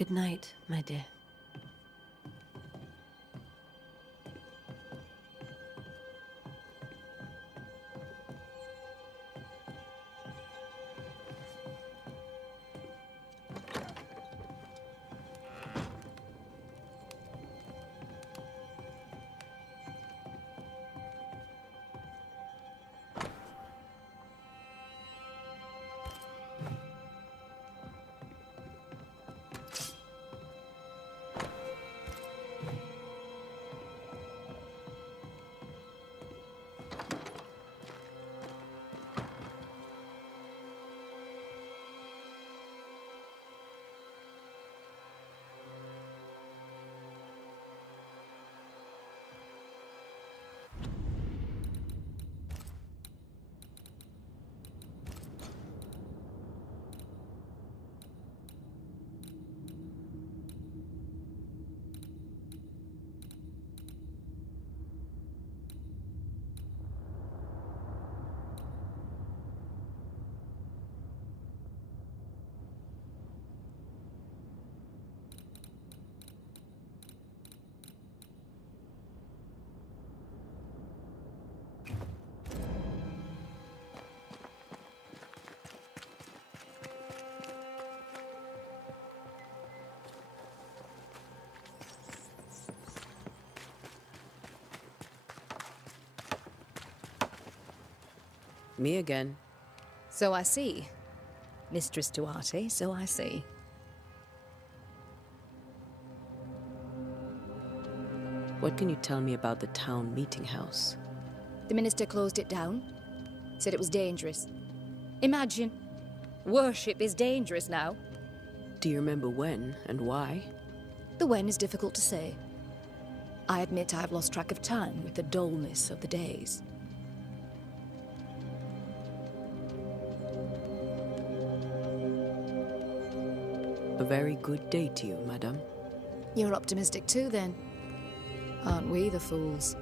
Good night, my dear. Me again. So I see. Mistress Duarte, so I see. What can you tell me about the town meeting house? The minister closed it down. Said it was dangerous. Imagine. Worship is dangerous now. Do you remember when and why? The when is difficult to say. I admit I've lost track of time with the dullness of the days. A very good day to you, madame. You're optimistic too, then. Aren't we the fools?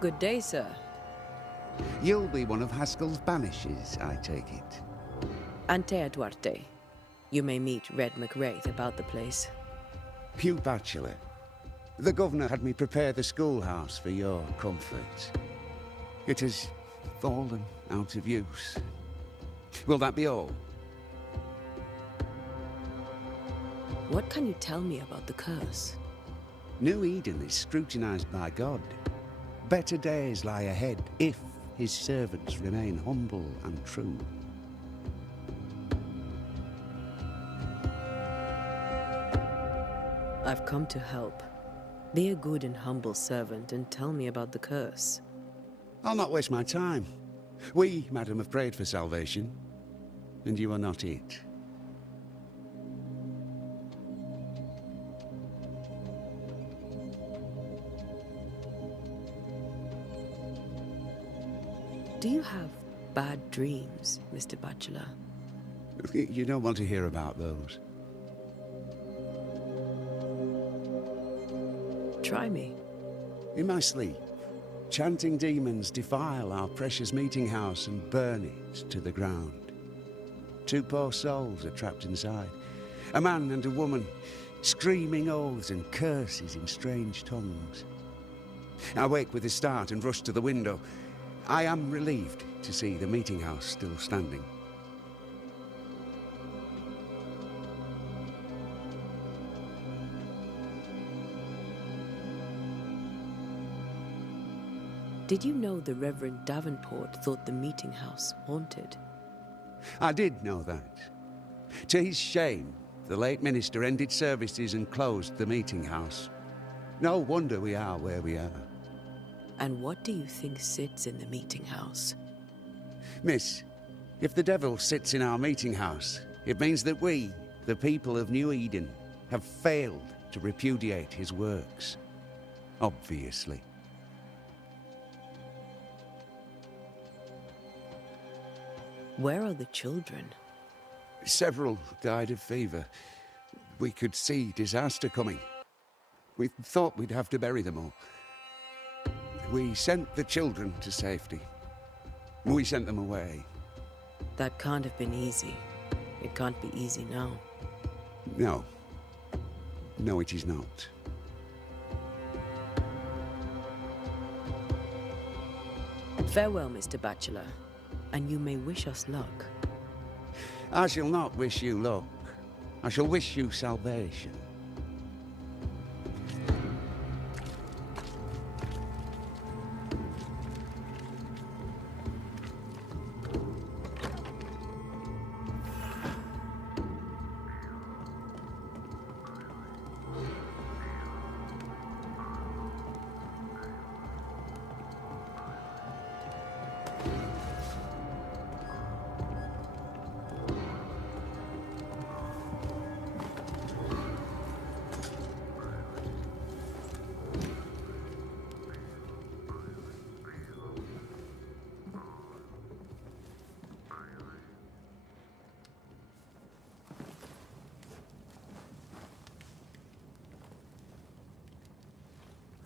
Good day, sir. You'll be one of Haskell's Banishers, I take it. Antea Duarte. You may meet Red McWraith about the place. Hugh Bachelor. The governor had me prepare the schoolhouse for your comfort. It has fallen out of use. Will that be all? What can you tell me about the curse? New Eden is scrutinized by God. Better days lie ahead if his servants remain humble and true. I've come to help. Be a good and humble servant and tell me about the curse. I'll not waste my time. We, madam, have prayed for salvation, and you are not it. Do you have bad dreams, Mr. Bachelor? You don't want to hear about those. Try me. In my sleep, chanting demons defile our precious meeting house and burn it to the ground. 2 poor souls are trapped inside. A man and a woman, screaming oaths and curses in strange tongues. I wake with a start and rush to the window. I am relieved to see the meeting house still standing. Did you know the Reverend Davenport thought the meeting house haunted? I did know that. To his shame, the late minister ended services and closed the meeting house. No wonder we are where we are. And what do you think sits in the meeting house? Miss, if the devil sits in our meeting house, it means that we, the people of New Eden, have failed to repudiate his works. Obviously. Where are the children? Several died of fever. We could see disaster coming. We thought we'd have to bury them all. We sent the children to safety. We sent them away. That can't have been easy. It can't be easy now. No. No, it is not. Farewell, Mr. Bachelor, and you may wish us luck. I shall not wish you luck. I shall wish you salvation.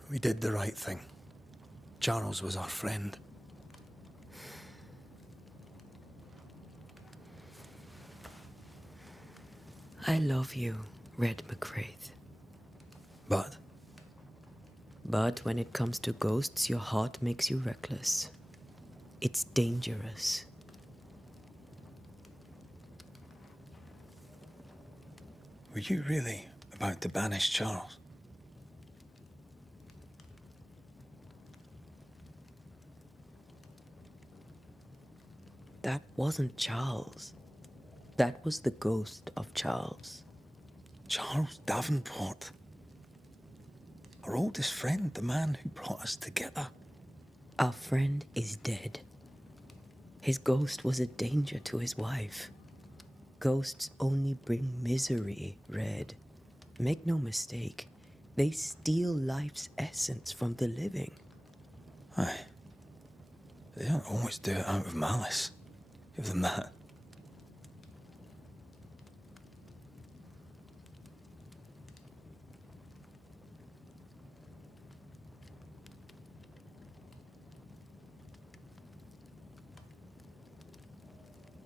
We did the right thing. Charles was our friend. I love you, Red McCraith. But But when it comes to ghosts, your heart makes you reckless. It's dangerous. were you really about to banish Charles? That wasn't Charles. That was the ghost of Charles. Charles Davenport. Our oldest friend, the man who brought us together. Our friend is dead. His ghost was a danger to his wife. Ghosts only bring misery, Red. Make no mistake, they steal life's essence from the living. Aye. They don't always do it out of malice. Give them that.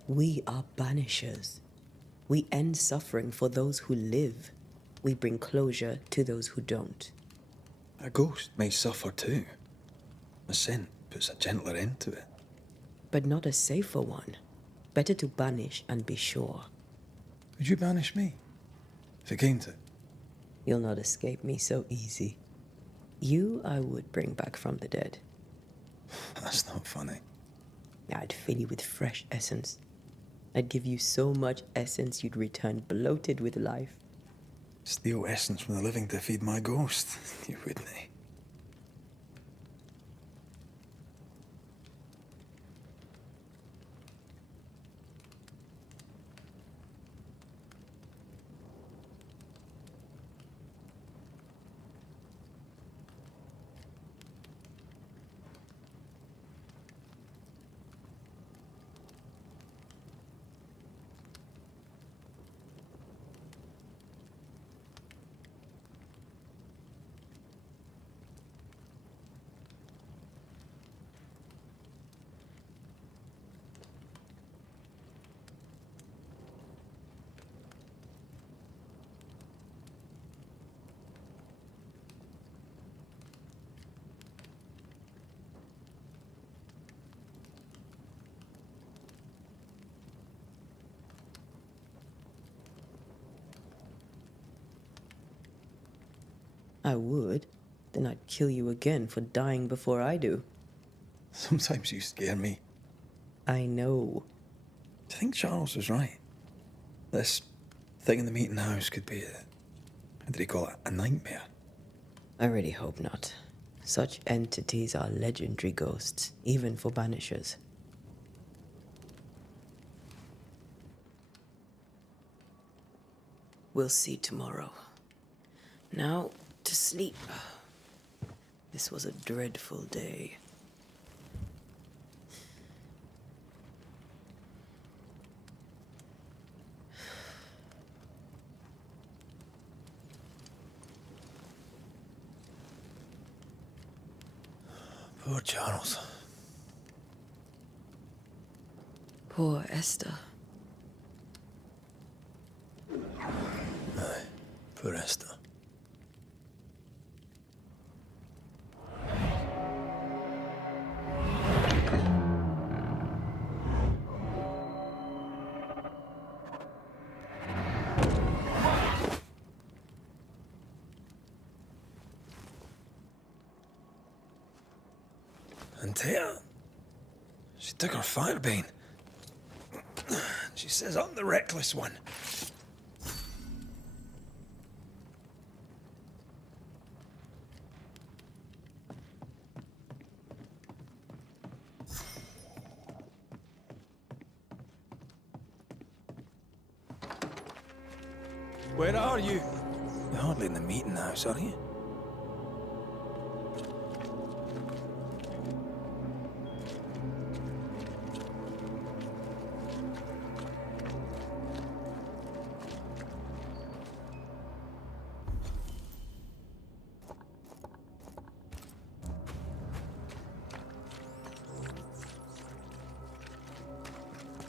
We are banishers. We end suffering for those who live. We bring closure to those who don't. A ghost may suffer too. A sin puts a gentler end to it. But not a safer one. Better to banish and be sure. Would you banish me? If it came to it? You'll not escape me so easy. You I would bring back from the dead. That's not funny. I'd fill you with fresh essence. I'd give you so much essence you'd return bloated with life. Steal essence from the living to feed my ghost. You wouldn't, eh? I would. Then I'd kill you again for dying before I do. Sometimes you scare me. I know. Do you think Charles was right? This thing in the meeting house could be how did he call it? A nightmare? I really hope not. Such entities are legendary ghosts, even for banishers. We'll see tomorrow. Now, to sleep. This was a dreadful day. Poor Charles. Poor Esther. Aye, poor Esther. And Tia, she took her firebane. She says I'm the reckless one. Where are you? You're hardly in the meeting house, are you?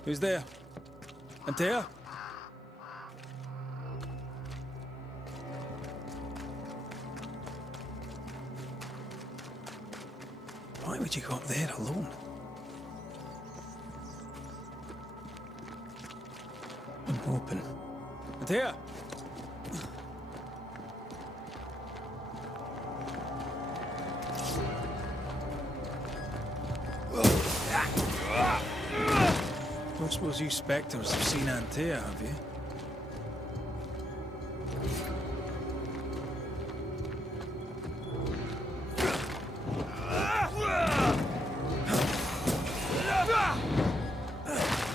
Who's there? Antea? Why would you go up there alone? I'm hoping. Antea! Don't suppose you spectres have seen Antea, have you?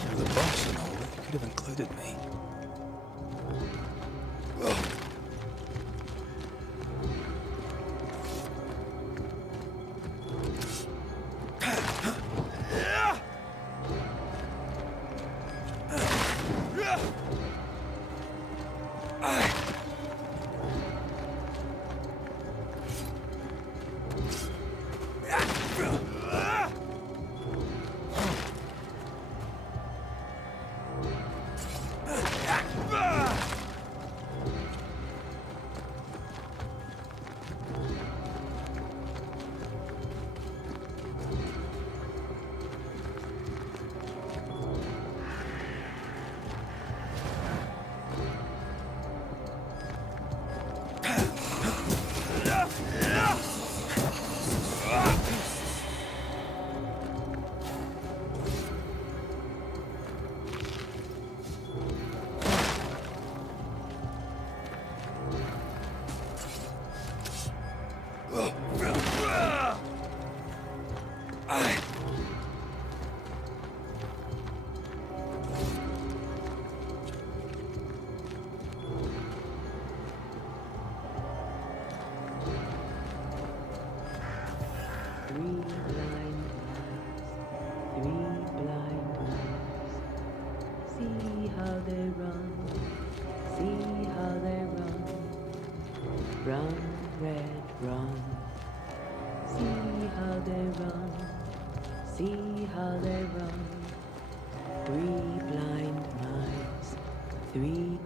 You're the boss and all, you could have included me. See how they run, see how they run. Run, red, run. See how they run, see how they run. Three blind mice, three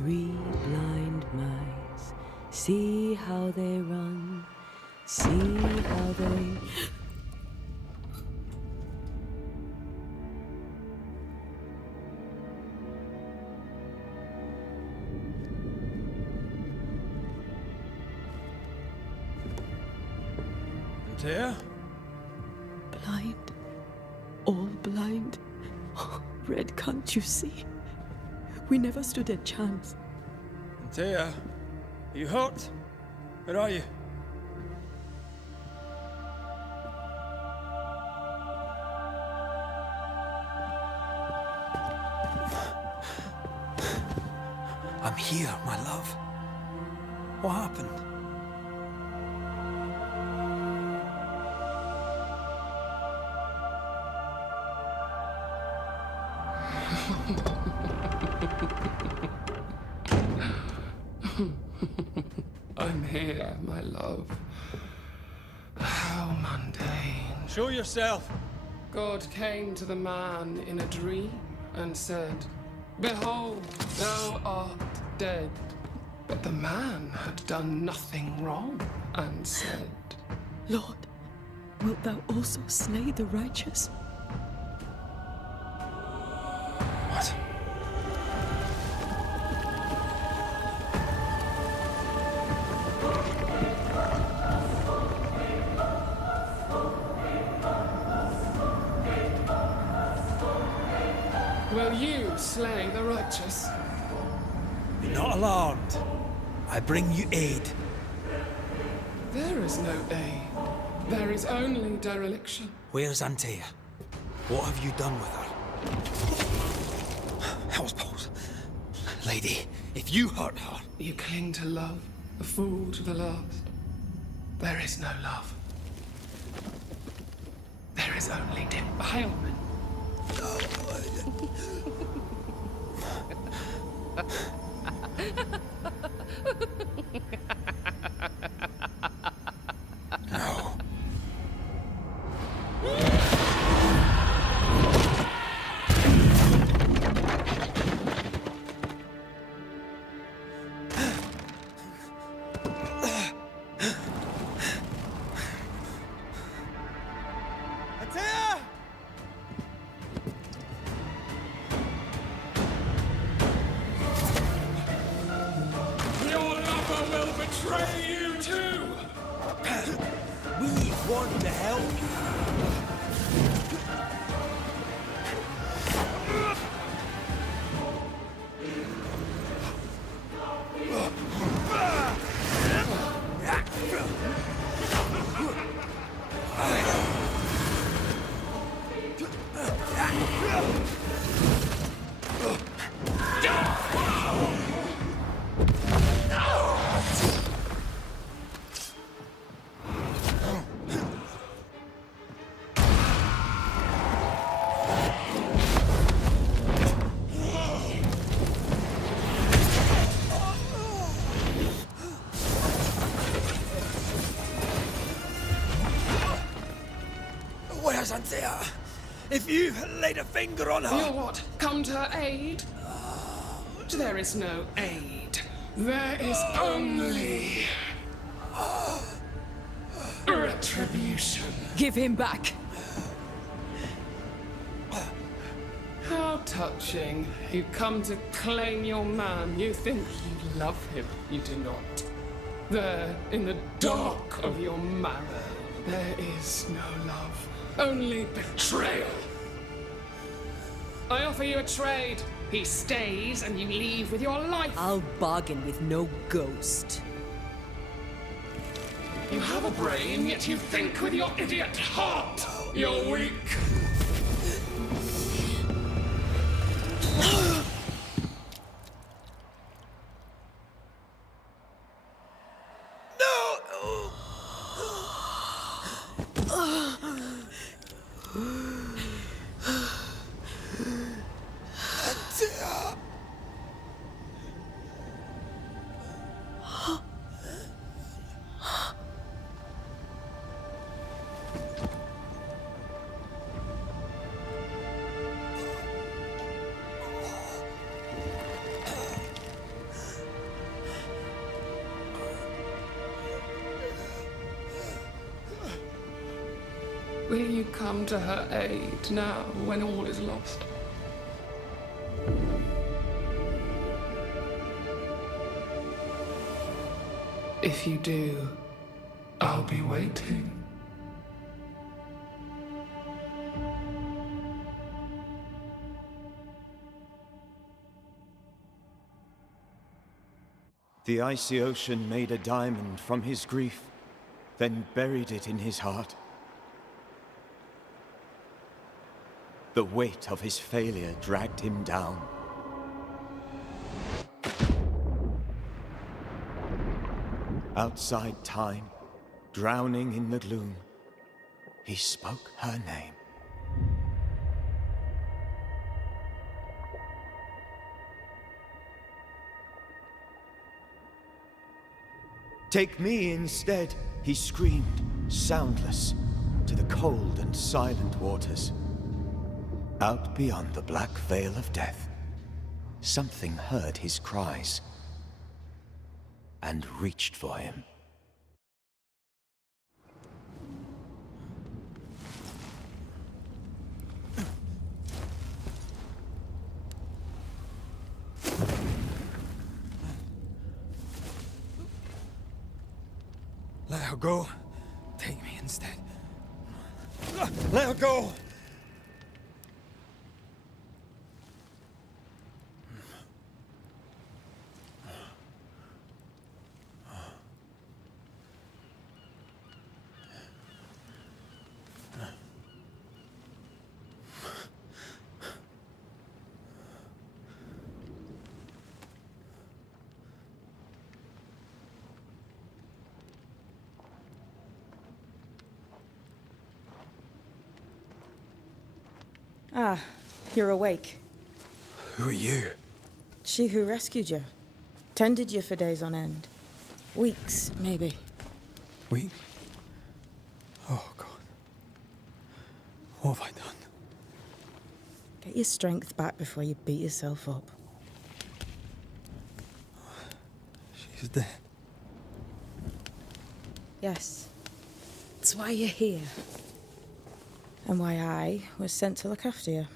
blind mice. See how they run, see how they... Antea? Blind. All blind. Red, can't you see? We never stood a chance. Antea? Are you hurt? Where are you? I'm here, my love. What happened? I'm here, my love. How Show yourself. God came to the man in a dream and said, "Behold, thou art dead." But the man had done nothing wrong and said, Lord, wilt thou also slay the righteous? What? "Will you slay the righteous?" Be not alarmed. I bring you aid. There is no aid. There is only dereliction. Where's Antea? What have you done with her? Hellsballs. Lady, if you hurt her... You cling to love, a fool to the last. There is no love. There is only defilement. No. Antea! Your lover will betray you too! We want to help you. Where's Antea? If you laid a finger on her... You'll what? Come to her aid? There is no aid. There is only... retribution. Give him back. How touching. You come to claim your man. You think you love him. You do not. There, in the dark of your marrow, there is no love. Only betrayal. I offer you a trade. He stays and you leave with your life. I'll bargain with no ghost. You have a brain, yet you think with your idiot heart. You're weak. Will you come to her aid now when all is lost? If you do, I'll be waiting. The icy ocean made a diamond from his grief, then buried it in his heart. The weight of his failure dragged him down. Outside time, drowning in the gloom, he spoke her name. Take me instead, he screamed, soundless, to the cold and silent waters. Out beyond the black veil of death, something heard his cries and reached for him. Let her go. Take me instead. Let her go! Ah, you're awake. Who are you? She who rescued you. Tended you for days on end. Weeks, maybe. We? Oh, God. What have I done? Get your strength back before you beat yourself up. She's dead. Yes. That's why you're here. And why I was sent to look after you.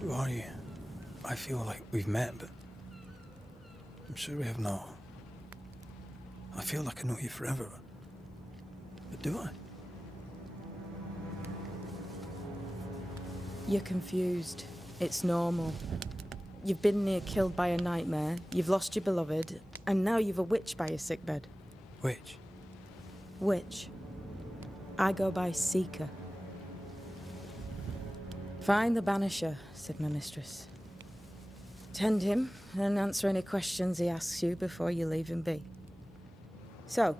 Who are you? I feel like we've met, but I'm sure we have not. I feel like I know you forever, but do I? You're confused. It's normal. You've been near killed by a nightmare, you've lost your beloved, and now you've a witch by your sickbed. Which? Witch. I go by Seeker. Find the Banisher, said my mistress. Tend him, and answer any questions he asks you before you leave him be. So,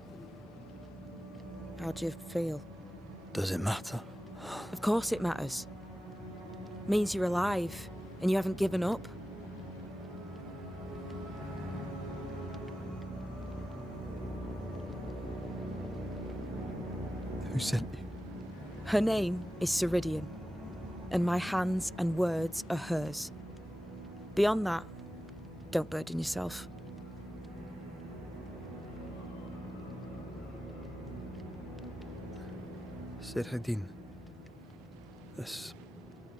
how do you feel? Does it matter? Of course it matters. Means you're alive, and you haven't given up. Who sent you? Her name is Ceridian, and my hands and words are hers. Beyond that, don't burden yourself. Ceridian. This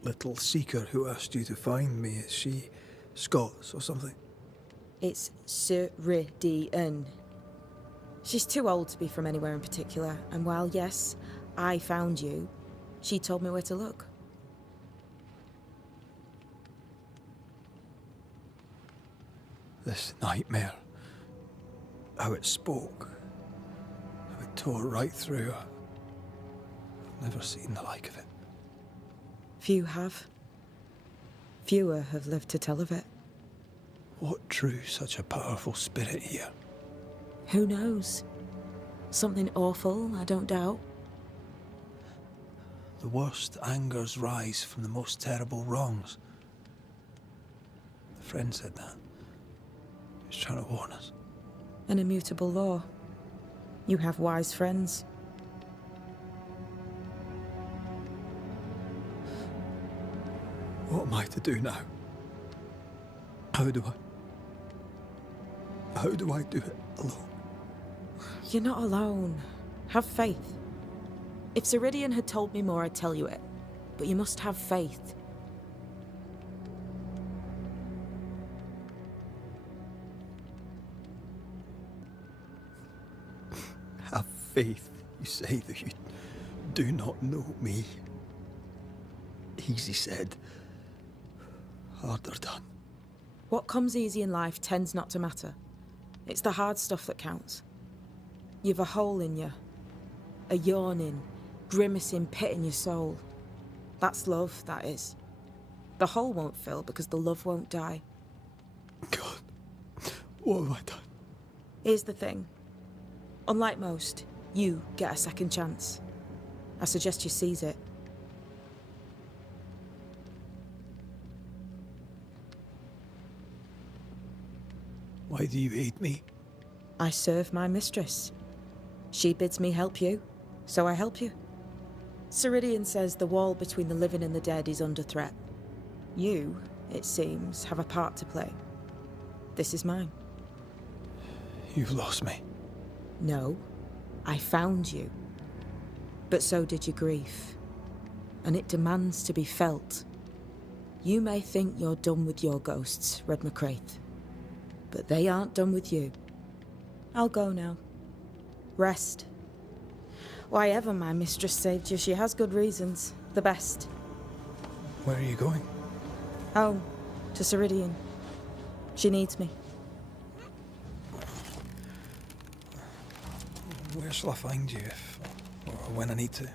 little seeker who asked you to find me, is she Scots or something? It's Ceridian. She's too old to be from anywhere in particular, and while, yes, I found you, she told me where to look. This nightmare. How it spoke. How it tore right through her. I've never seen the like of it. Few have. Fewer have lived to tell of it. What drew such a powerful spirit here? Who knows? Something awful, I don't doubt. The worst angers rise from the most terrible wrongs. A friend said that. He was trying to warn us. An immutable law. You have wise friends. What am I to do now? How do I do it alone? You're not alone. Have faith. If Ceridian had told me more, I'd tell you it. But you must have faith. Have faith, you say, that you do not know me. Easy said, harder done. What comes easy in life tends not to matter. It's the hard stuff that counts. You've a hole in you. A yawning, grimacing pit in your soul. That's love, that is. The hole won't fill because the love won't die. God, what have I done? Here's the thing. Unlike most, you get a second chance. I suggest you seize it. Why do you hate me? I serve my mistress. She bids me help you, so I help you. Ceridian says the wall between the living and the dead is under threat. You, it seems, have a part to play. This is mine. You've lost me. No, I found you. But so did your grief. And it demands to be felt. You may think you're done with your ghosts, Red McCraith. But they aren't done with you. I'll go now. Rest. Why ever my mistress saved you, she has good reasons. The best. Where are you going? Home. To Ceridian. She needs me. Where shall I find you if, or when I need to?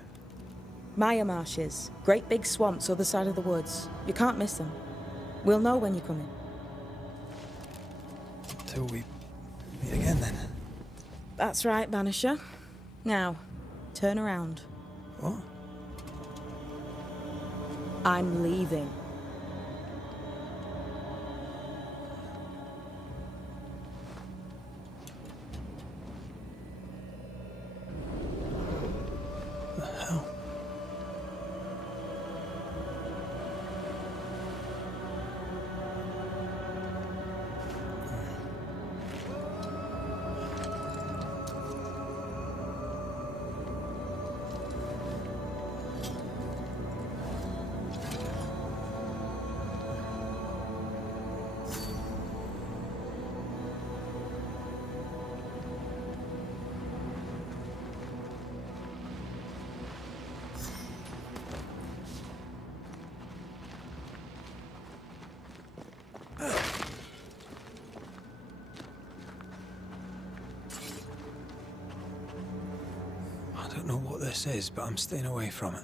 Maya marshes. Great big swamps other side of the woods. You can't miss them. We'll know when you're coming. Till we meet again then. That's right, Banisher. Now, turn around. What? I'm leaving. The hell? I don't know what this is, but I'm staying away from it.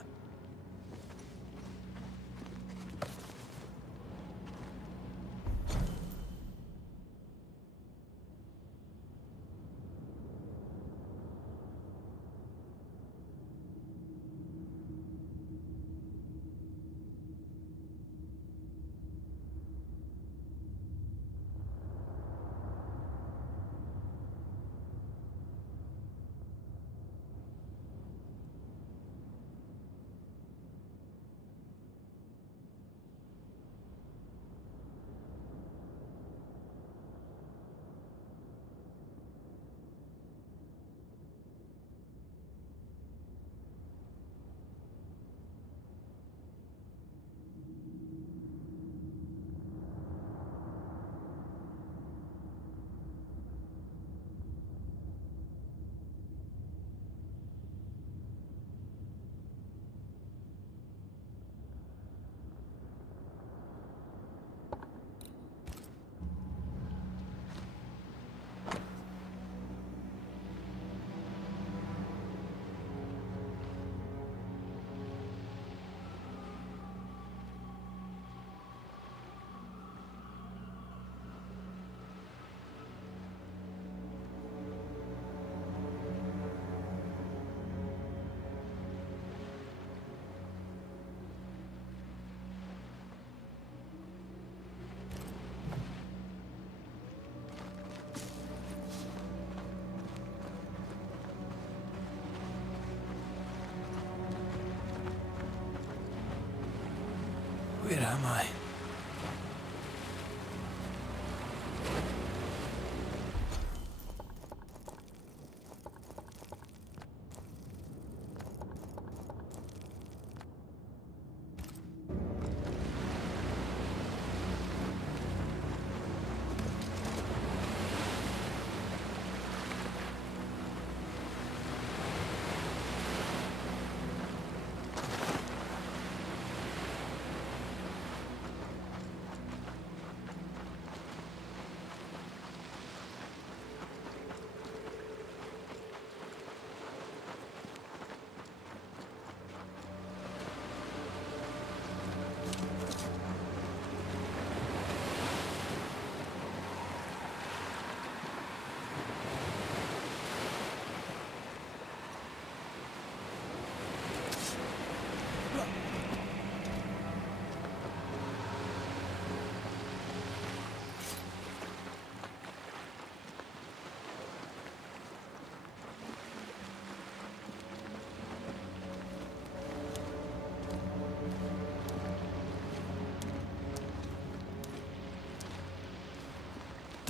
Where am I?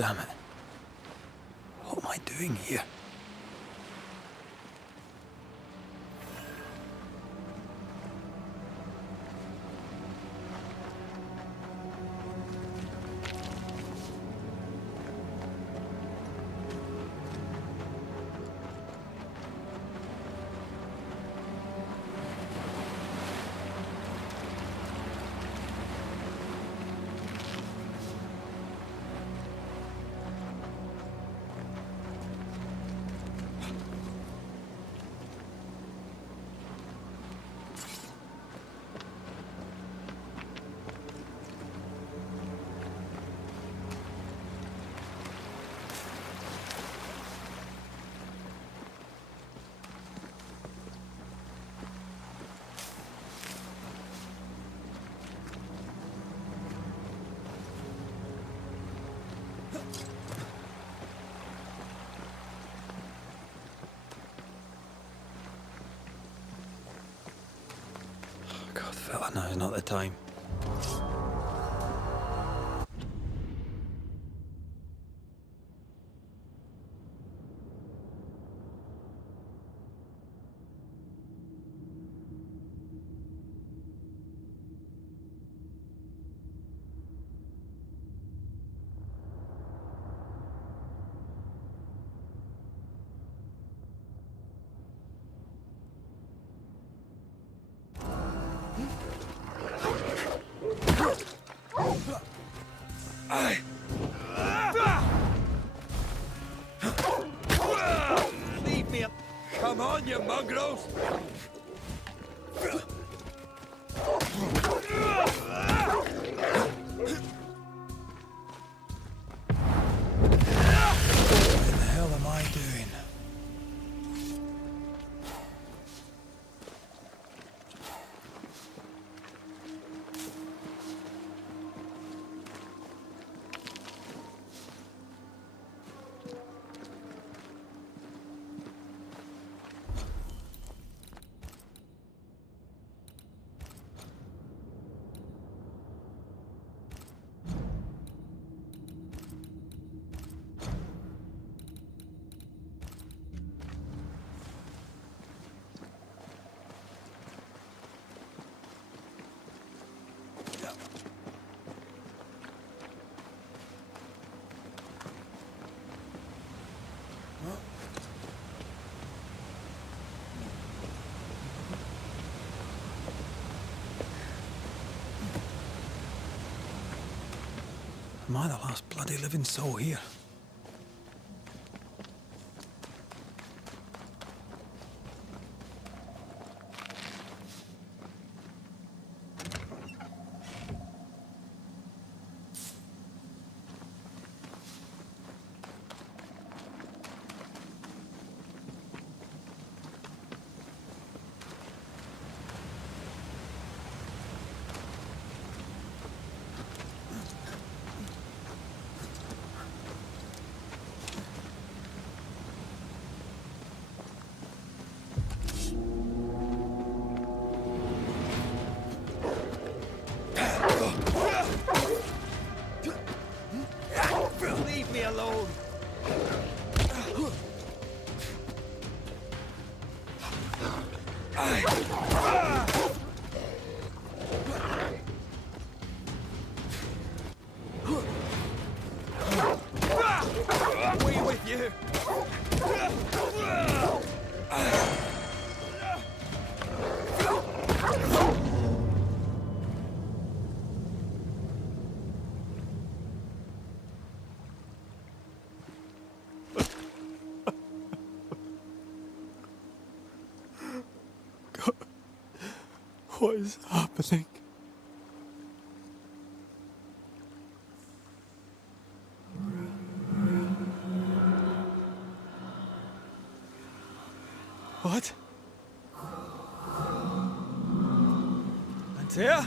damn it. What am I doing here? God, fella, now's not the time. Leave me up. Come on, you mongrels! What the hell am I doing? Am I the last bloody living soul here? Leave me alone! Away with you! What is happening? What? Antea?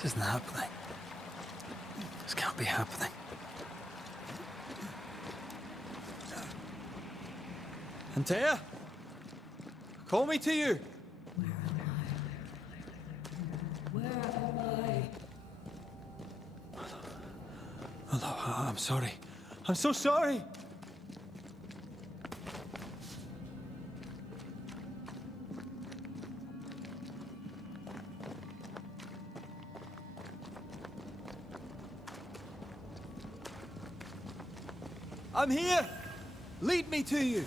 This isn't happening. This can't be happening. Antea? Call me to you! Where am I? Aloha, I'm sorry. I'm so sorry! I'm here! Lead me to you!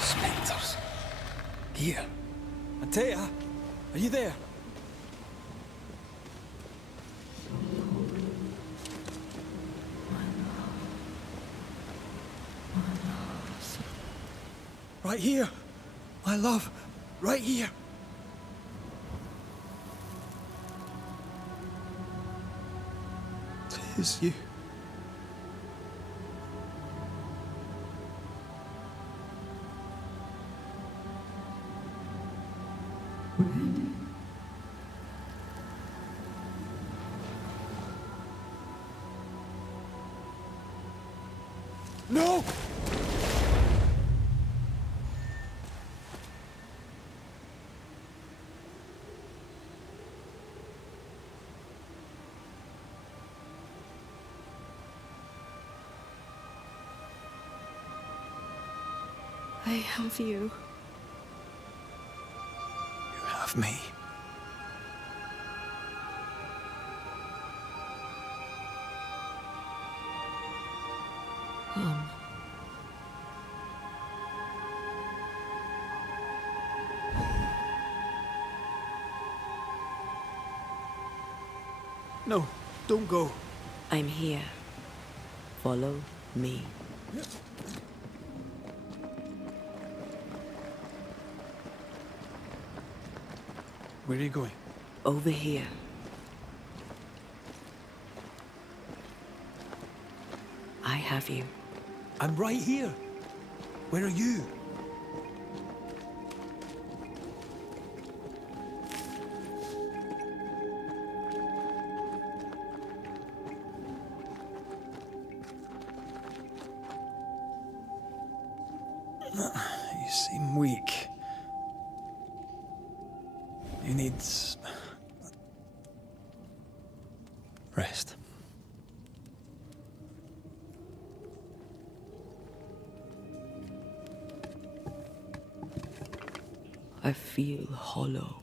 Spectres. Here. Antea, are you there? Right here. My love. Right here. Tis you. No! I have you. You have me. No, don't go. I'm here. Follow me. Where are you going? Over here. I have you. I'm right here. Where are you? You seem weak. You need rest. I feel hollow.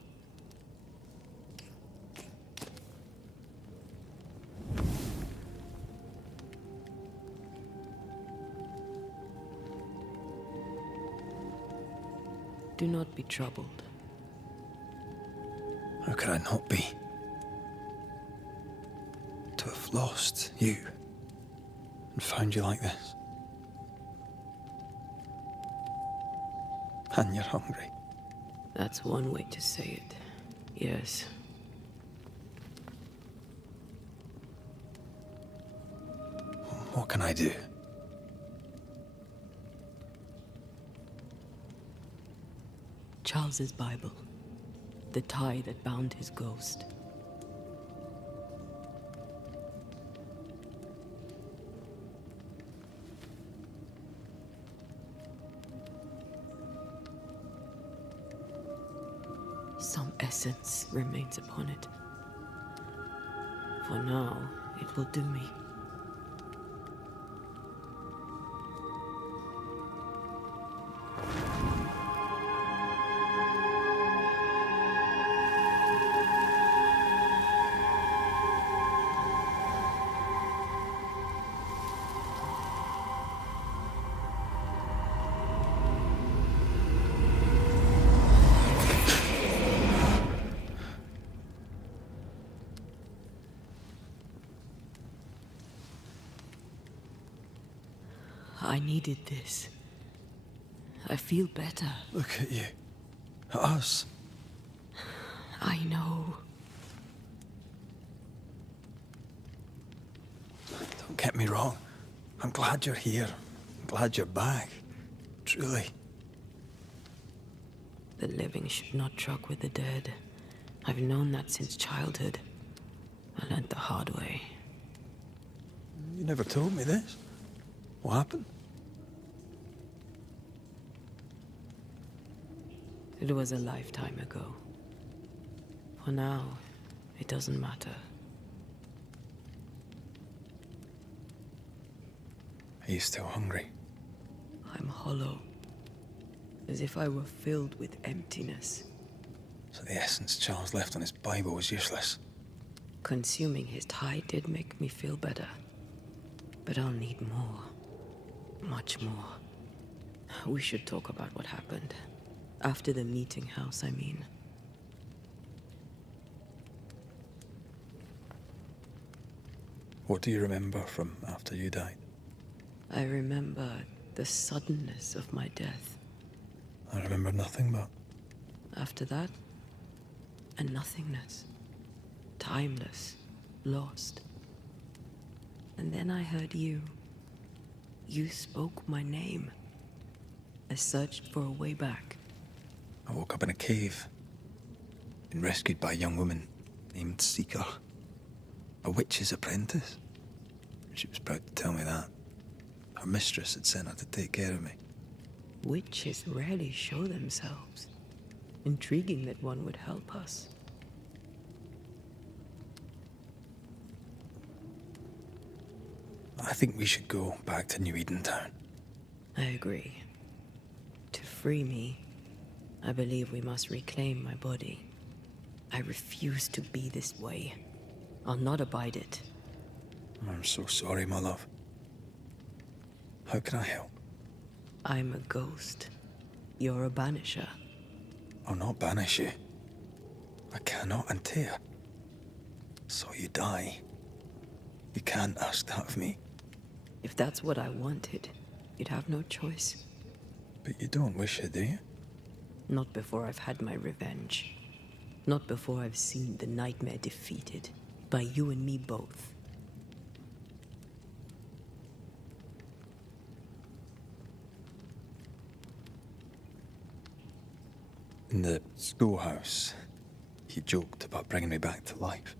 Do not be troubled. How could I not be? To have lost you and found you like this. And you're hungry. That's one way to say it. Yes. What can I do? Charles's Bible. The tie that bound his ghost. Some essence remains upon it. For now, it will do me. I needed this. I feel better. Look at you. At us. I know. Don't get me wrong. I'm glad you're here. I'm glad you're back. Truly. The living should not truck with the dead. I've known that since childhood. I learned the hard way. You never told me this. What happened? It was a lifetime ago. For now, it doesn't matter. Are you still hungry? I'm hollow. As if I were filled with emptiness. So the essence Charles left on his Bible was useless. Consuming his tide did make me feel better. But I'll need more. Much more. We should talk about what happened. After the meeting house, I mean. What do you remember from after you died? I remember the suddenness of my death. I remember nothing but... After that, a nothingness. Timeless. Lost. And then I heard you. You spoke my name. I searched for a way back. I woke up in a cave. Been rescued by a young woman named Seeker. A witch's apprentice. She was proud to tell me that. Her mistress had sent her to take care of me. Witches rarely show themselves. Intriguing that one would help us. I think we should go back to New Eden Town. I agree. To free me, I believe we must reclaim my body. I refuse to be this way. I'll not abide it. I'm so sorry, my love. How can I help? I'm a ghost. You're a banisher. I'll not banish you. I cannot untear. So you die. You can't ask that of me. If that's what I wanted, you'd have no choice. But you don't wish it, do you? Not before I've had my revenge. Not before I've seen the nightmare defeated. By you and me both. In the schoolhouse, you joked about bringing me back to life.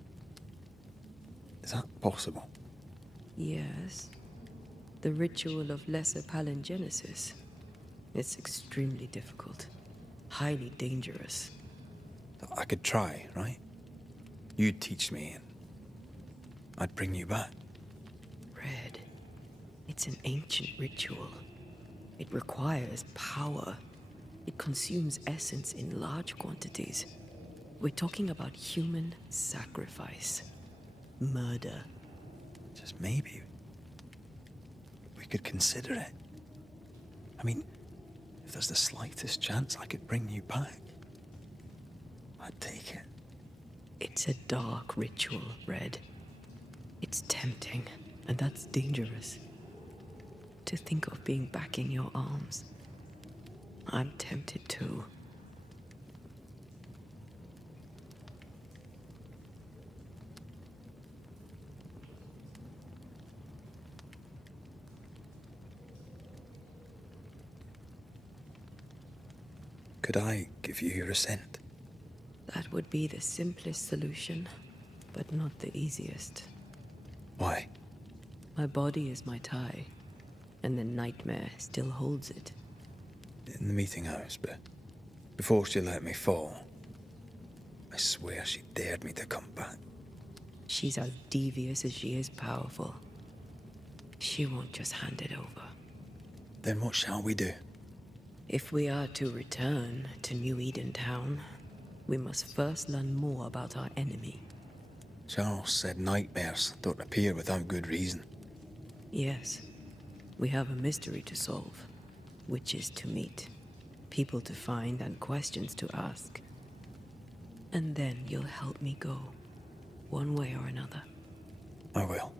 Is that possible? Yes. The ritual of lesser palingenesis. It's extremely difficult. Highly dangerous. I could try, right? You'd teach me and I'd bring you back. Red. It's an ancient ritual. It requires power. It consumes essence in large quantities. We're talking about human sacrifice. Murder. Just maybe we could consider it. I mean, if there's the slightest chance I could bring you back, I'd take it. It's a dark ritual, Red. It's tempting, and that's dangerous. To think of being back in your arms. I'm tempted too. Could I give you your assent? That would be the simplest solution, but not the easiest. Why? My body is my tie, and the nightmare still holds it. In the meeting house, but before she let me fall, I swear she dared me to come back. She's as devious as she is powerful. She won't just hand it over. Then what shall we do? If we are to return to New Eden Town, we must first learn more about our enemy. Charles said nightmares don't appear without good reason. Yes, we have a mystery to solve. Witches to meet, people to find, and questions to ask. And then you'll help me go, one way or another. I will.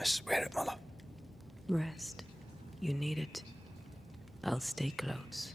I swear it, Mother. Rest. You need it. I'll stay close.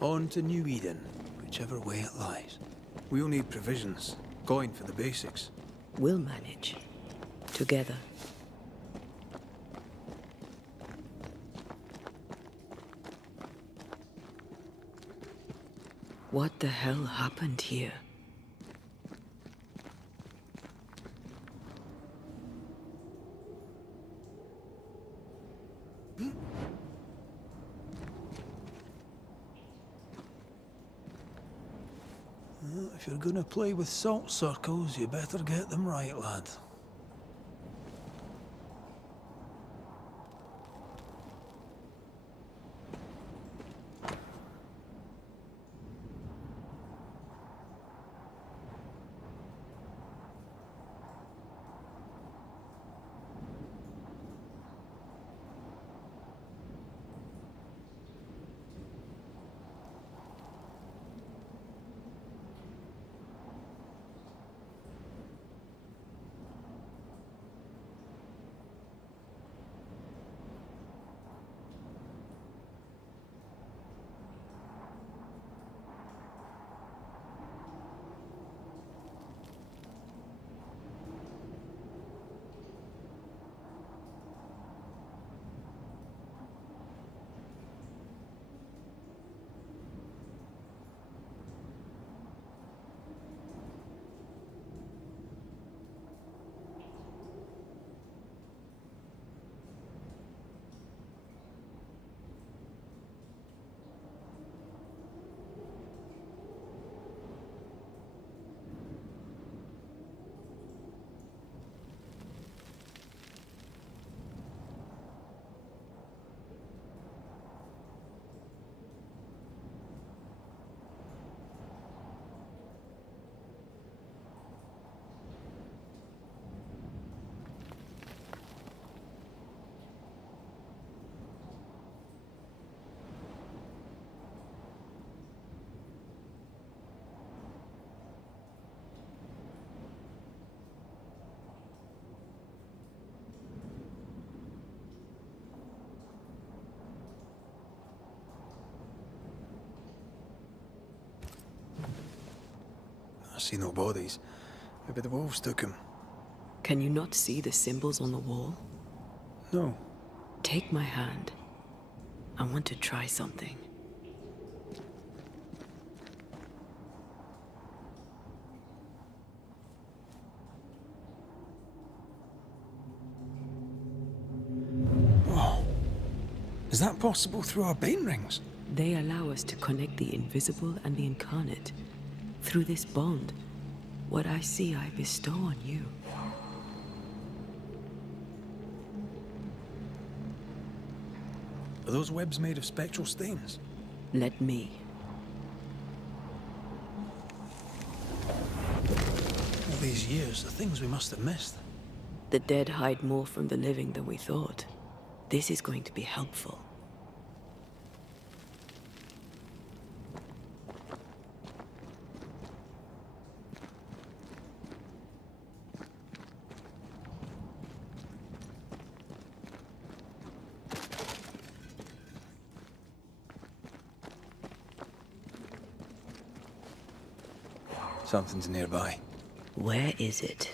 On to New Eden, whichever way it lies. We'll need provisions, coin for the basics. We'll manage. Together. What the hell happened here? If you're gonna play with salt circles, you better get them right, lad. I see no bodies. Maybe the wolves took him. Can you not see the symbols on the wall? No. Take my hand. I want to try something. Oh. Is that possible through our bane rings? They allow us to connect the invisible and the incarnate. Through this bond, what I see I bestow on you. Are those webs made of spectral stains? Let me. All these years, the things we must have missed. The dead hide more from the living than we thought. This is going to be helpful. Something's nearby. Where is it?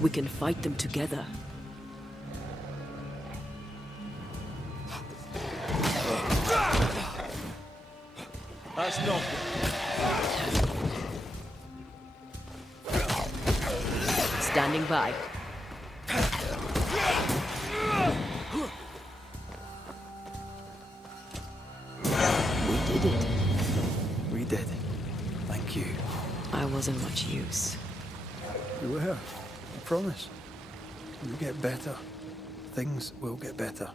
We can fight them together. That's not. Standing by. We did it. We did. Thank you. I wasn't much use. You were. I promise. You'll get better. Things will get better.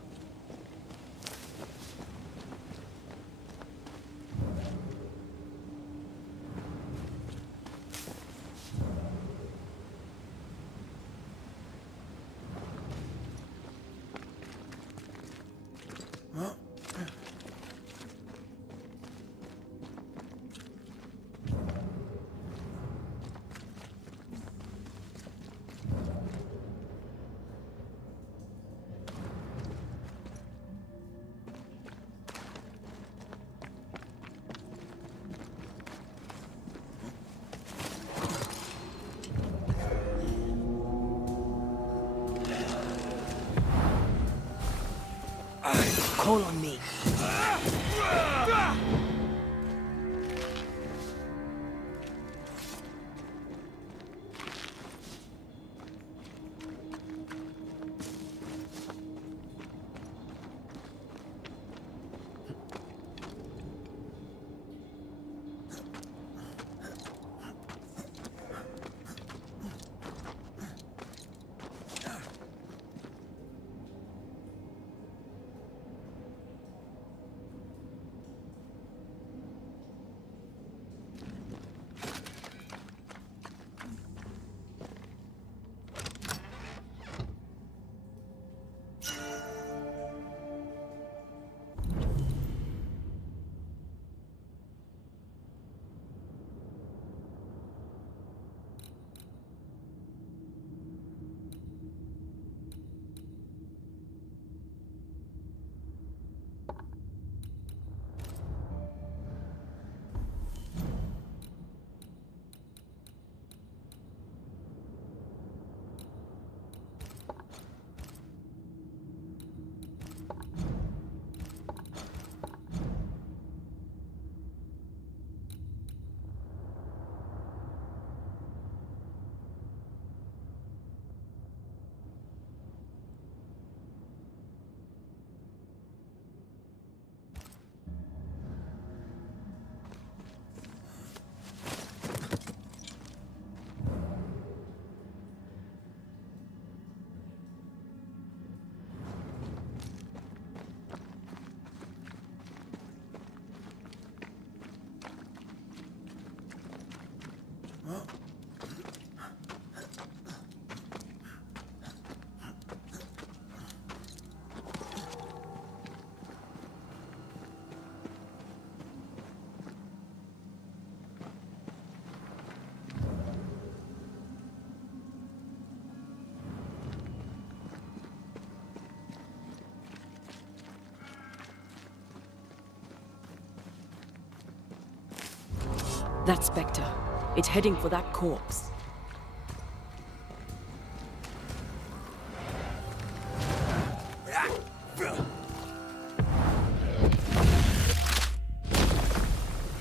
Call on me. That Spectre. It's heading for that corpse.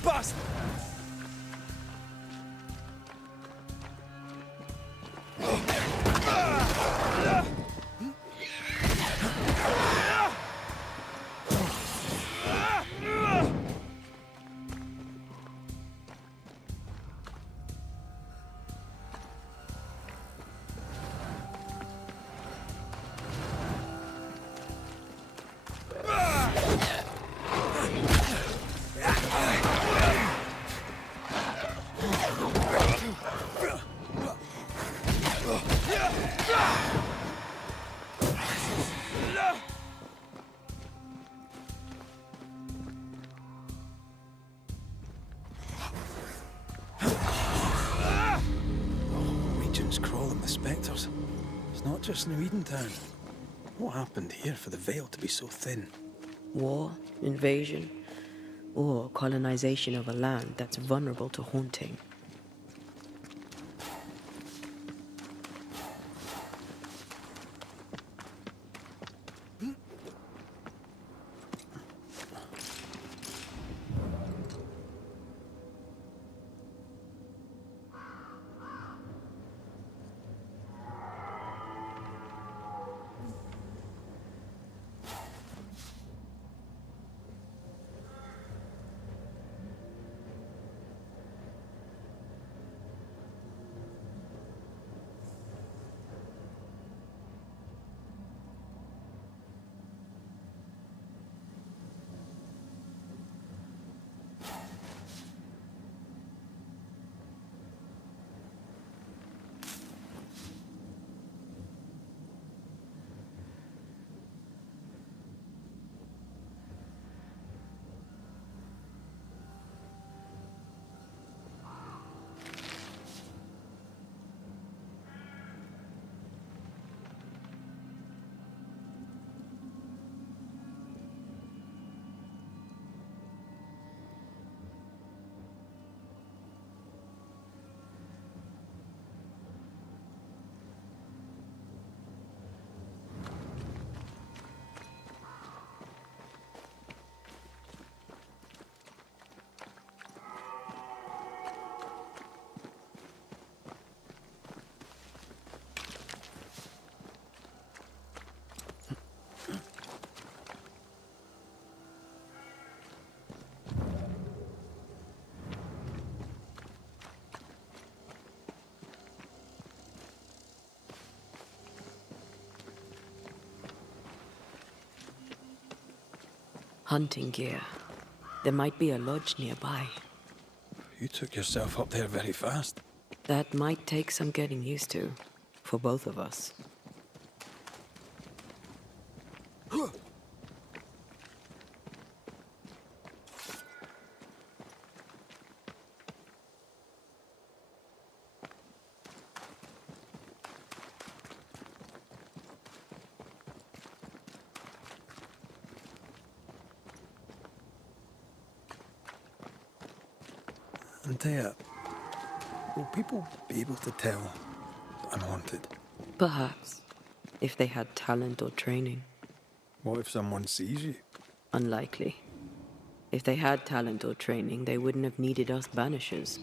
Bust! Region's crawling with spectres. It's not just New Edentown. What happened here for the veil to be so thin? War, invasion, or colonization of a land that's vulnerable to haunting. Hunting gear. There might be a lodge nearby. You took yourself up there very fast. That might take some getting used to, for both of us. Antea, will people be able to tell that I'm haunted? Perhaps, if they had talent or training. What if someone sees you? Unlikely. If they had talent or training, they wouldn't have needed us Banishers.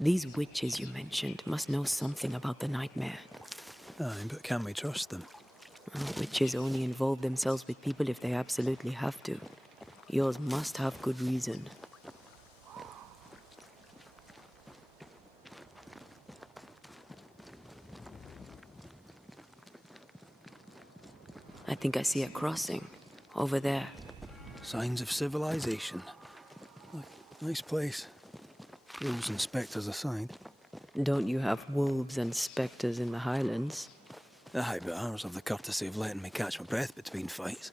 These witches you mentioned must know something about the nightmare. Aye, but can we trust them? Well, witches only involve themselves with people if they absolutely have to. Yours must have good reason. I think I see a crossing. Over there. Signs of civilization. Look, nice place. Wolves and spectres aside. Don't you have wolves and spectres in the Highlands? Aye, but ours have the courtesy of letting me catch my breath between fights.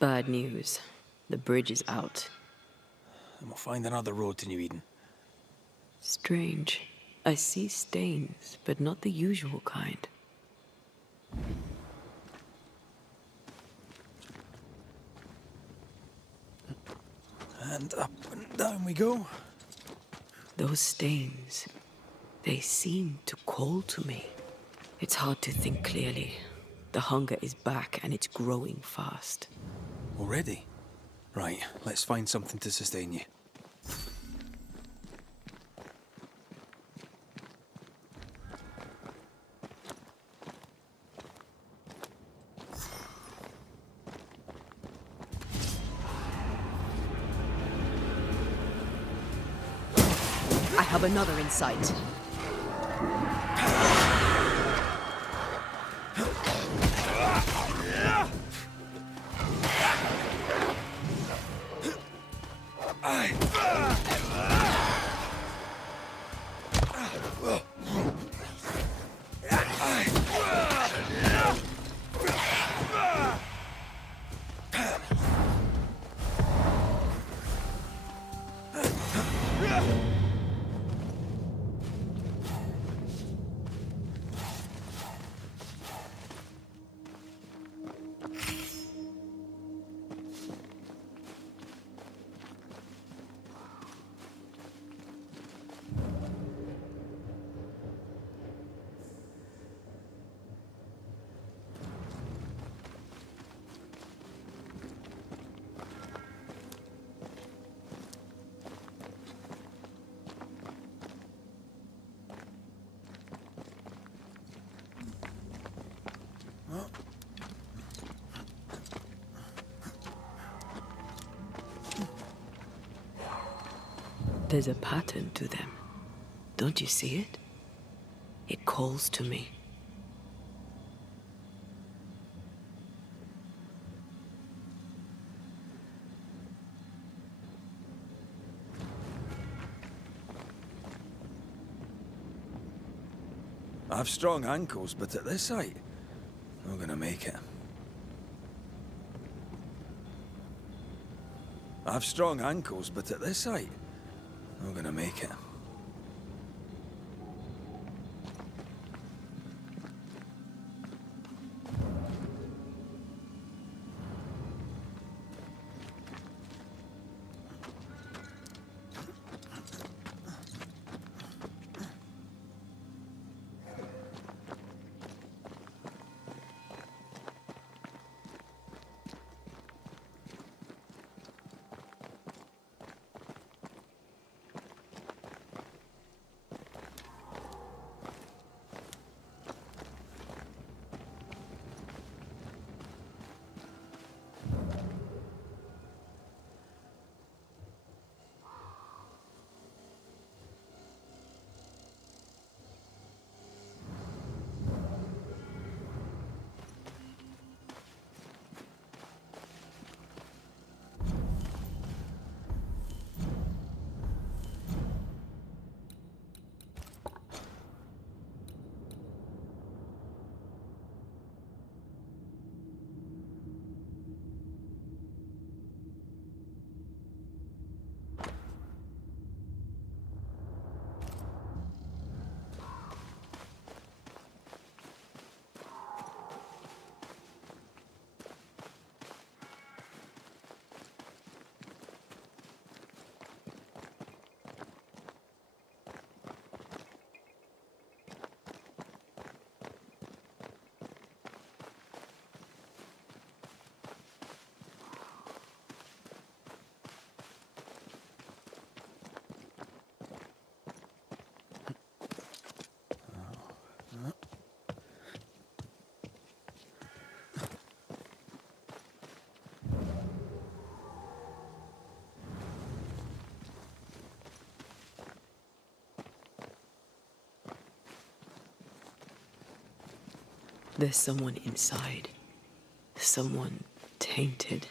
Bad news. The bridge is out. And we'll find another road to New Eden. Strange. I see stains, but not the usual kind. And up and down we go. Those stains, they seem to call to me. It's hard to think clearly. The hunger is back and it's growing fast. Already? Right, let's find something to sustain you. I have another in sight. There's a pattern to them. Don't you see it? It calls to me. I've strong ankles, but at this height, not gonna make it. I've strong ankles, but at this height, not gonna make it. There's someone inside. Someone tainted.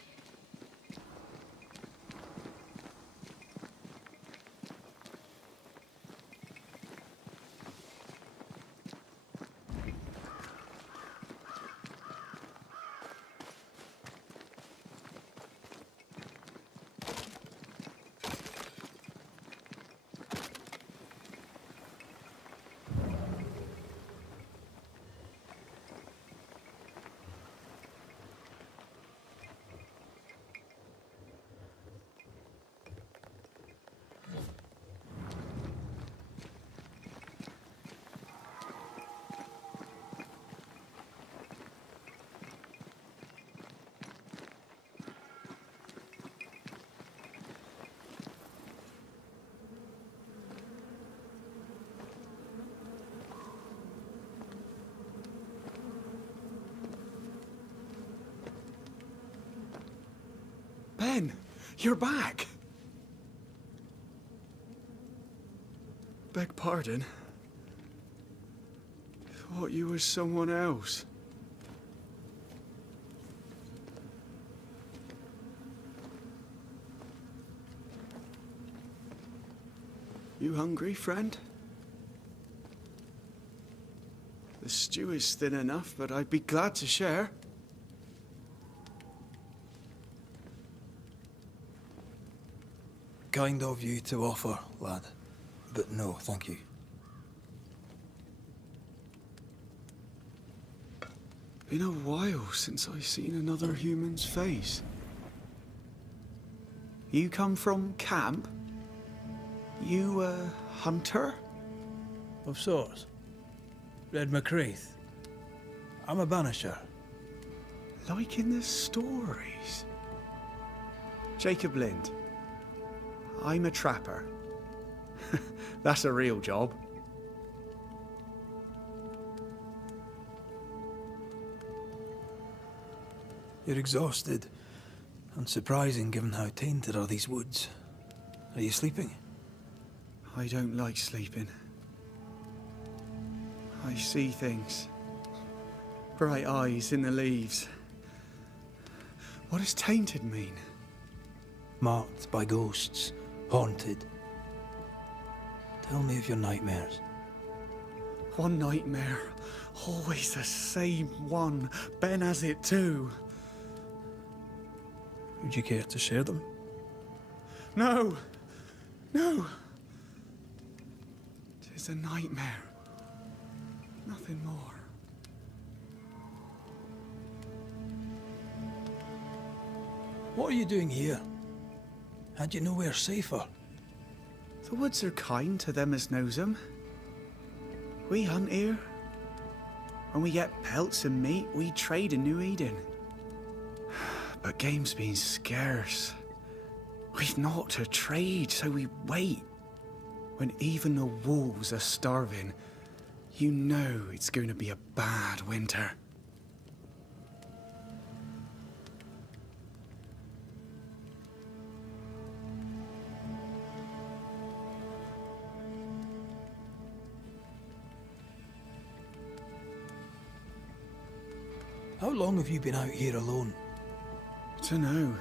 Ben, you're back. Beg pardon. Thought you was someone else. You hungry, friend? The stew is thin enough, but I'd be glad to share. Kind of you to offer, lad. But no, thank you. Been a while since I've seen another human's face. You come from camp? You a hunter? Of sorts. Red McCraith. I'm a banisher. Like in the stories. Jacob Lind. I'm a trapper. That's a real job. You're exhausted. Unsurprising given how tainted are these woods. Are you sleeping? I don't like sleeping. I see things. Bright eyes in the leaves. What does tainted mean? Marked by ghosts. Haunted. Tell me of your nightmares. One nightmare. Always the same one. Ben has it too. Would you care to share them? No! No! 'Tis a nightmare. Nothing more. What are you doing here? Had you nowhere safer? The woods are kind to them as knows 'em. We hunt here. When we get pelts and meat, we trade in New Eden. But game's been scarce. We've naught to trade, so we wait. When even the wolves are starving, you know it's going to be a bad winter. How long have you been out here alone? Dunno.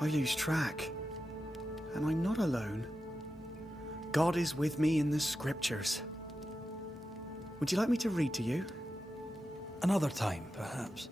I lose track. And I'm not alone. God is with me in the scriptures. Would you like me to read to you? Another time, perhaps.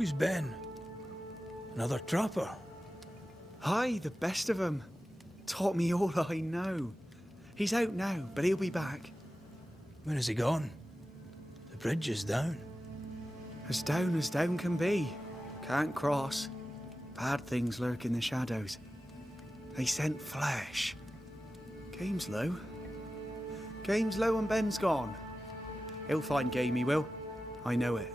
Who's Ben? Another trapper? Aye, the best of 'em. Taught me all I know. He's out now, but he'll be back. When is he gone? The bridge is down. As down can be. Can't cross. Bad things lurk in the shadows. They scent flesh. Game's low. Game's low and Ben's gone. He'll find game, he will. I know it.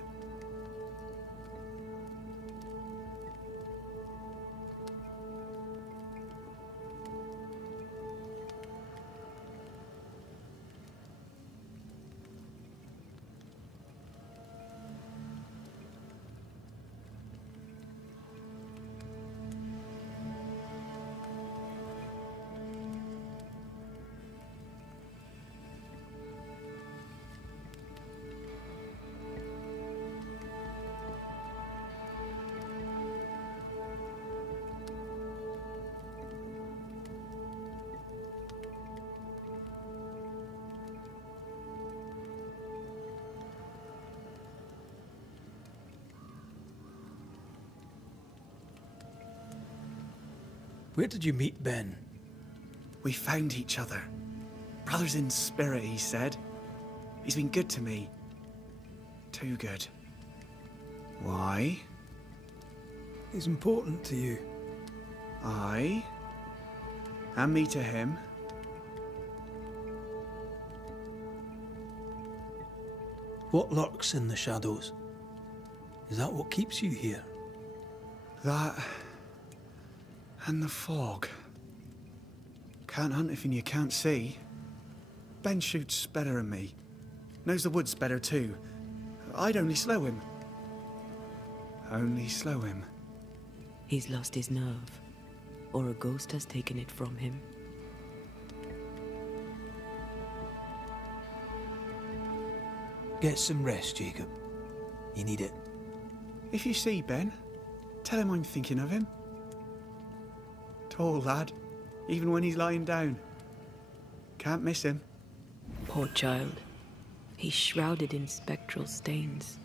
Where did you meet Ben? We found each other. Brothers in spirit, he said. He's been good to me. Too good. Why? He's important to you. I. And me to him. What lurks in the shadows? Is that what keeps you here? That. And the fog. Can't hunt if you can't see. Ben shoots better than me. Knows the woods better too. I'd only slow him. Only slow him. He's lost his nerve, or a ghost has taken it from him. Get some rest, Jacob. You need it. If you see Ben, tell him I'm thinking of him. Tall lad, even when he's lying down. Can't miss him. Poor child. He's shrouded in spectral stains.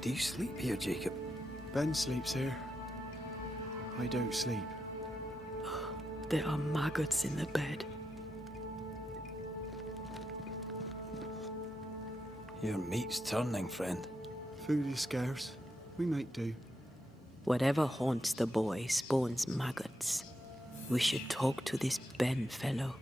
Do you sleep here, Jacob? Ben sleeps here. I don't sleep. There are maggots in the bed. Your meat's turning, friend. Food is scarce. We make do. Whatever haunts the boy spawns maggots. We should talk to this Ben fellow.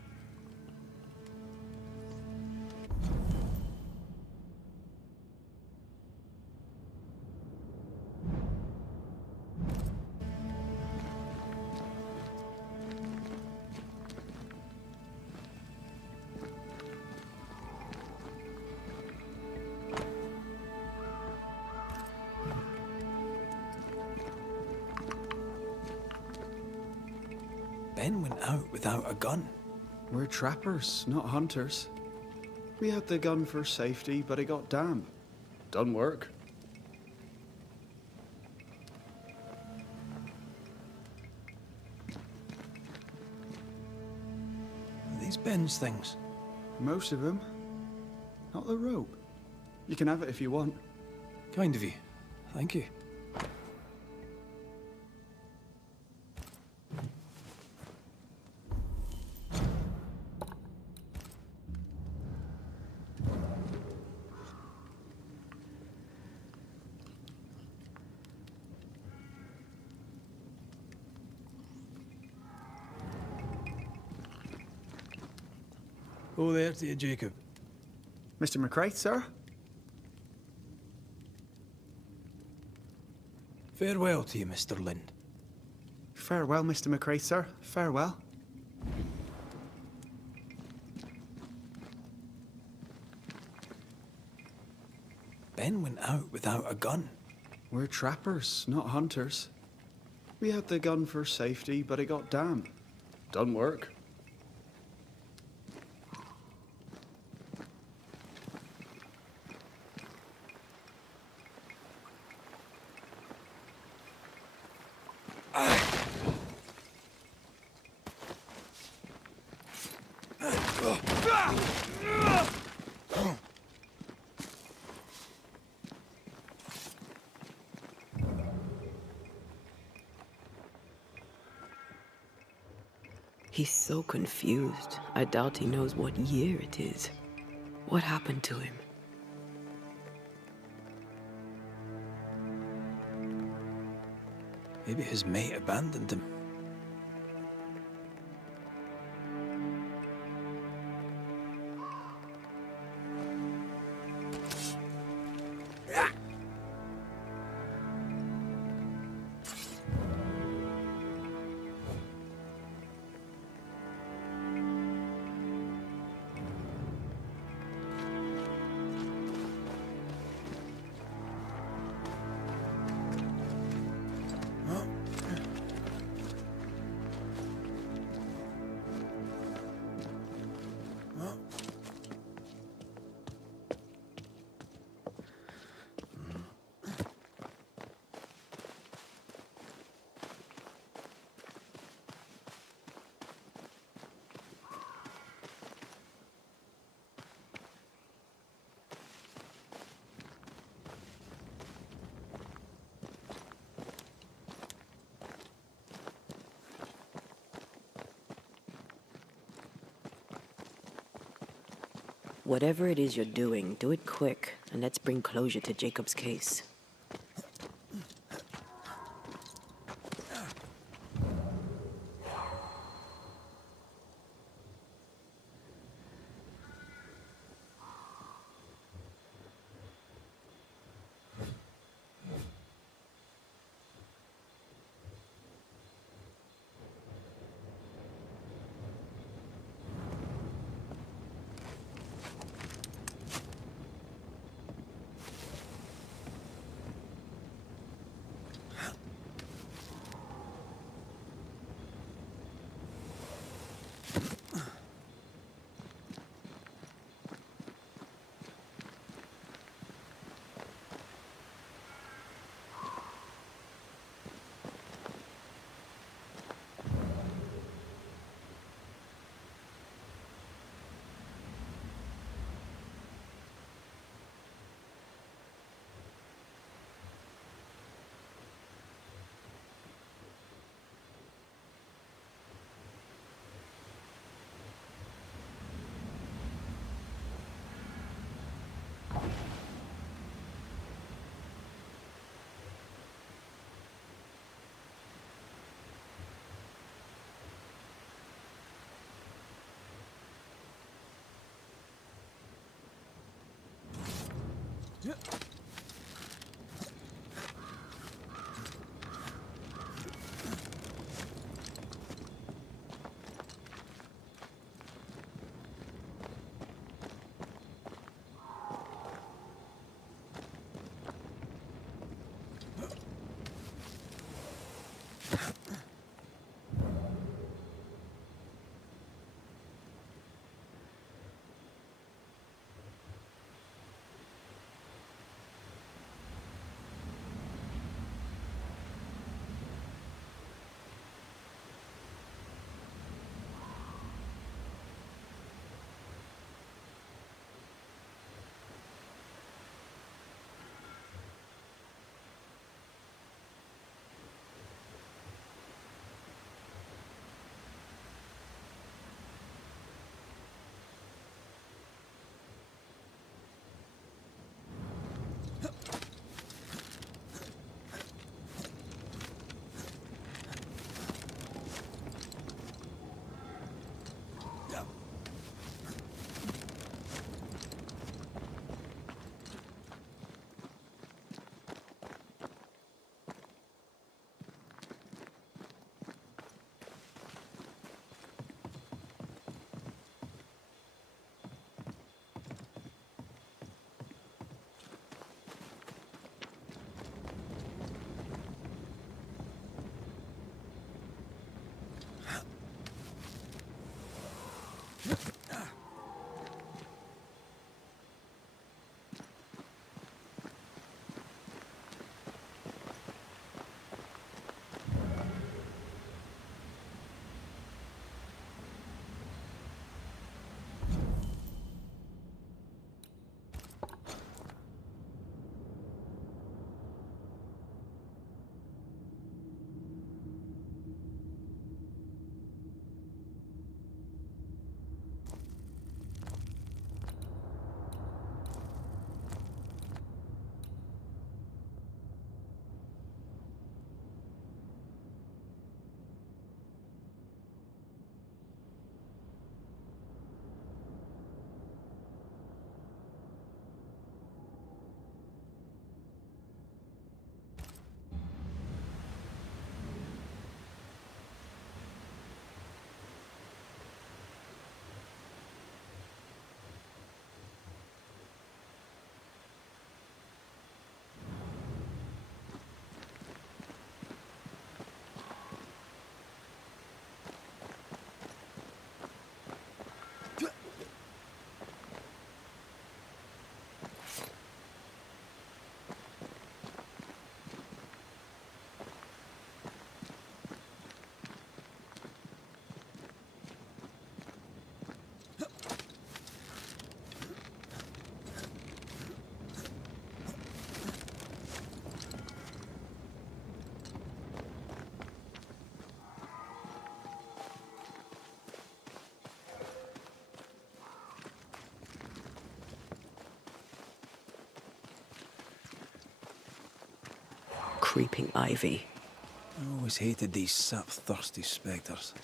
Ben went out without a gun. We're trappers, not hunters. We had the gun for safety, but it got damp. Done work. Are these Ben's things? Most of them. Not the rope. You can have it if you want. Kind of you. Thank you. Oh, there to you, Jacob. Mr. McCraith, sir? Farewell to you, Mr. Lind. Farewell, Mr. McRae, sir. Farewell. Ben went out without a gun. We're trappers, not hunters. We had the gun for safety, but it got damp. Doesn't work. He's so confused. I doubt he knows what year it is. What happened to him? Maybe his mate abandoned him. Whatever it is you're doing, do it quick, and let's bring closure to Jacob's case. creeping ivy. I always hated these sap-thirsty spectres.